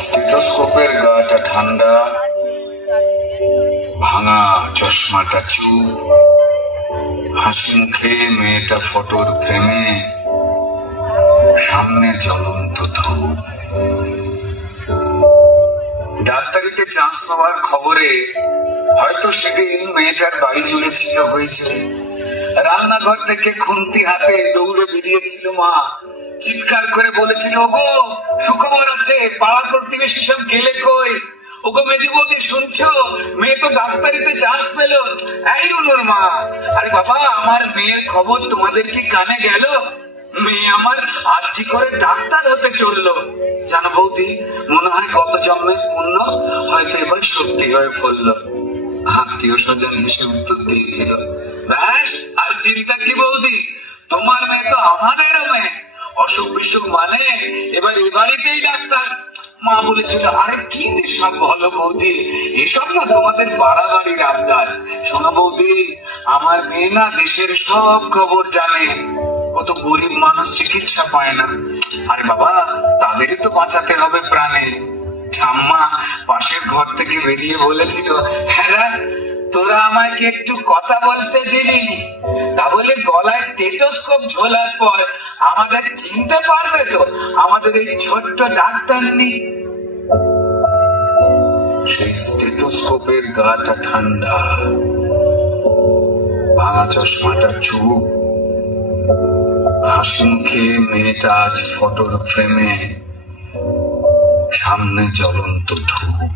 স্টেথোস্কোপের গাটা ঠান্ডা, ভাঙা চশমাটা চুপ, হাসি মুখে মেয়েটা ফটোর ফ্রেমে, সামনে জ্বলন্ত ধূপ। ডাক্তারিতে চান্স পাওয়ার খবরে হয়তো সেদিন মেয়েটার বাড়ি জুড়ে ছিল হয়েছিল। রান্নাঘর থেকে খুন্তি হাতে দৌড়ে বেরিয়েছিল মা, চিৎকার করে বলেছিল, ওগো সুখবর আছে, পাড়া প্রতিবেশী সব গেলে কই? ওগো মেজি বৌদি শুনছো, মেয়ে তো ডাক্তারিতে চান্স পেল। এই রুনুর মা, আরে বাবা, আমার মেয়ের খবর তোমাদের কি কানে গেল? মেয়ে আমার আর্জি করে ডাক্তার হতে চললো। জানো বৌদি, মনে হয় কত জন্মের পুণ্য হয়তো এবার সত্যি হয়ে পড়লো। আত্মীয় স্বজন হেসে উত্তর দিয়েছিল, ব্যাস আর চিন্তা কি বৌদি, তোমার মেয়ে তো আমাদেরও মেয়ে, অসুখ বিসুখ মানে এবার এ বাড়িতেই ডাক্তার। মা বলেছিল, আরে কি যে সব বলো বৌদি, এসব না তোমাদের বাড়াবাড়ির আবদার। শোনো বৌদি, আমার মেয়ে না দেশের সব খবর জানে। কত গরিব মানুষ চিকিৎসা পায় না, আরে বাবা তাদেরই তো বাঁচাতে হবে প্রাণে। ঠাম্মা পাশের ঘর থেকে বেরিয়ে বলেছিল, হ্যাঁ তোরা আমায় কি একটু কথা বলতে দিবি? তাহলে গলায় স্টেথোস্কোপ ঝোলার পর আমাদের চিনতে পারবে তো আমাদের এই ছোট্ট ডাক্তার নেই। সেই স্টেথোস্কোপের গাটা ঠান্ডা, ভাঙা চশমাটা চুপ, হাসি মুখে মেয়েটা আজ ফটোর ফ্রেমে, সামনে জ্বলন্ত ধূপ।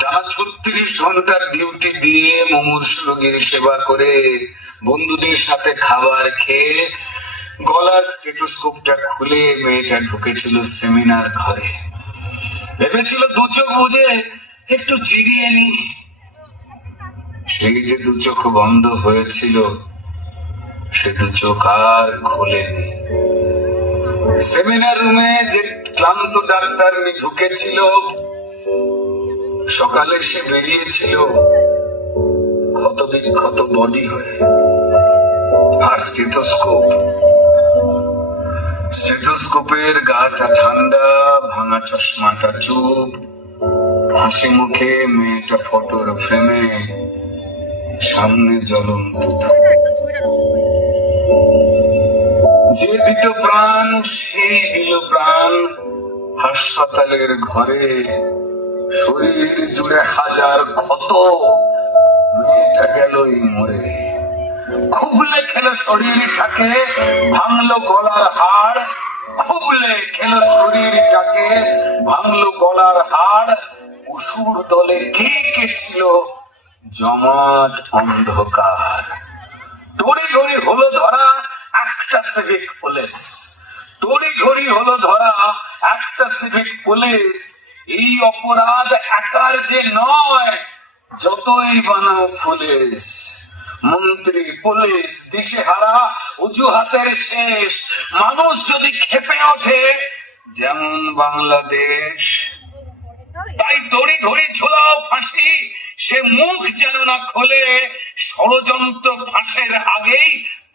টানা 36 ঘন্টার ডিউটি দিয়ে মুমূর্ষ রোগীর সেবা করে বন্ধুদের সাথে খাবার খেয়ে গলার স্টেথোস্কোপটা খুলে মেয়েটা ঢুকেছিল সেমিনার ঘরে। ভেবেছিল দু চোখ বুঝে একটু জিরিয়ে নি। সেই যে দু চোখ বন্ধ হয়েছিল, সে দু চোখ আর খোলেনি। সেমিনার রুমে যে ক্লান্ত ডাক্তার ঢুকেছিল, সকালে সে বেরিয়েছিল ক্ষত বিক্ষত বডি হয়ে। আর স্টেথোস্কোপের গাটা ঠান্ডা, ভাঙা চশমাটা চুপ, হাসি মুখে মেয়েটা ফটোর ফ্রেমে, সামনে জ্বলন্ত ধূপ। যে দিত প্রাণ সেই দিল প্রাণ হাসপাতালের ঘরে। শরীর জুড়ে হাজার ক্ষত, মেয়েটা গেলই মরে। খুবলে খেলো শরীরটাকে, ভাঙলো গলার হাড়। খুবলে খেলো শরীরটাকে, ভাঙলো গলার হাড়। পশুর দলে কে কে ছিল জমাট অন্ধকার। তড়ি ঘড়ি হলো ধরা একটা সিভিক পুলিশ, তড়ি ঘড়ি হলো ধরা একটা সিভিক পুলিশ। এই অপরাধ একার যে নয়, যতই বানাও পুলিশ। মন্ত্রী পুলিশ দিশেহারা, অজুহাতের শেষ। মানুষ যদি ক্ষেপে ওঠে যেমন বাংলাদেশ, তাই তড়ি ঘড়ি ঝোলাও ফাঁসি, সে মুখ যেন না খোলে। ষড়যন্ত্র ফাঁসের আগেই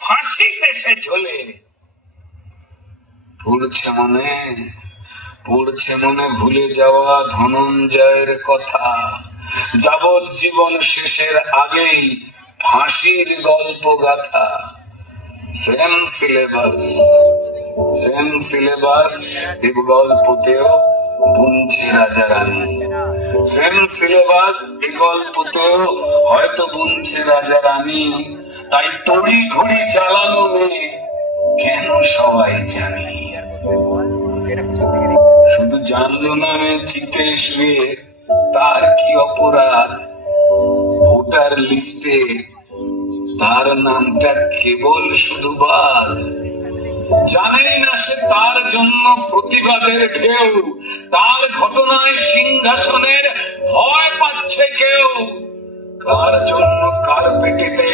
ফাঁসিতে সে ঝোলে। পড়ছে মনে ভুলে যাওয়া ধনঞ্জয়ের কথা। যাবৎ জীবন শেষের আগেই ফাঁসির গল্প গাথা। সেম সিলেবাস এই গল্পতেও বুনছে রাজা রানী। সেম সিলেবাস এই গল্পতেও হয়তো বুনছে রাজা রানী। তাই তড়ি ঘড়ি চালানো নেই, কেন সবাই জানি। শুধু জানলো নামে চিতে শুয়ে তার কি অপরাধ। ভোটার লিস্টে তার নামটা কেবল শুধু বাদ। জানেই না সে তার জন্য প্রতিবাদের ঢেউ। তার ঘটনায় সিংহাসনের ভয় পাচ্ছে কেউ। কার জন্য কার পেটেতে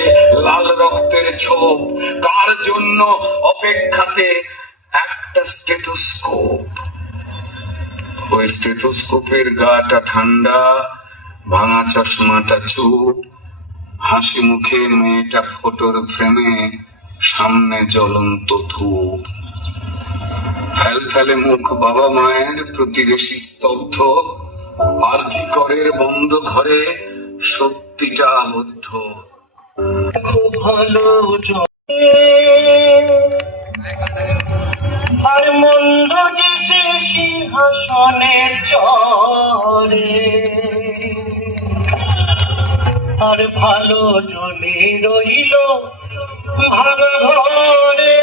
লাল রক্তের ছোপ, কার জন্য অপেক্ষাতে একটা স্টেথোস্কোপ। ওই স্টেথোস্কোপের গাটা ঠান্ডা, ভাঙা চশমাটা চুপ, হাসি মুখে মেয়েটা ফটোর ফ্রেমে, সামনে জ্বলন্ত ধূপ। ফেল ফেলে মুখ বাবা মায়ের, প্রতিবেশী স্তব্ধ, আরজি করের বন্ধ ঘরে সত্যিটা আবদ্ধ। খুব ভালো আর মন্দ যে সে সিংহাসনের চরে, আর ভালো জনে রইল ভাঙা ঘরে,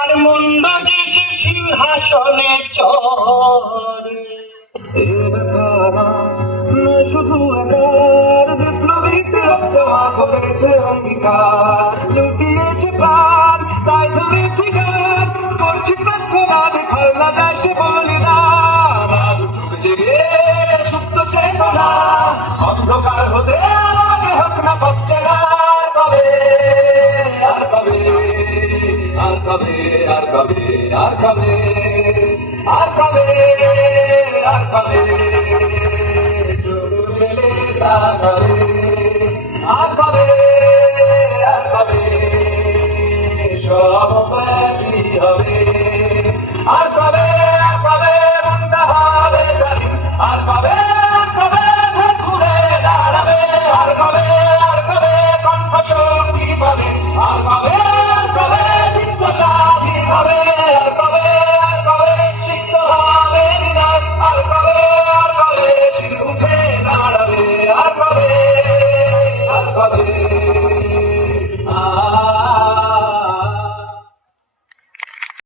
আর মন্দ যে সে সিংহাসনের চরে। শুধু একার বিপ্লবীতে করেছে অঙ্গীকার, লুটিয়েছে প্রাণ তাই ধরেছে গান, করছি প্রার্থনা বিফল না যায় সে বলিদান। জেগে সুপ্ত চেতনা অন্ধকার হতে আগে হোক না পথ চেনা, কবে আর কবে আর কবে আর কবে আর কবে আর কবে আর কবে আর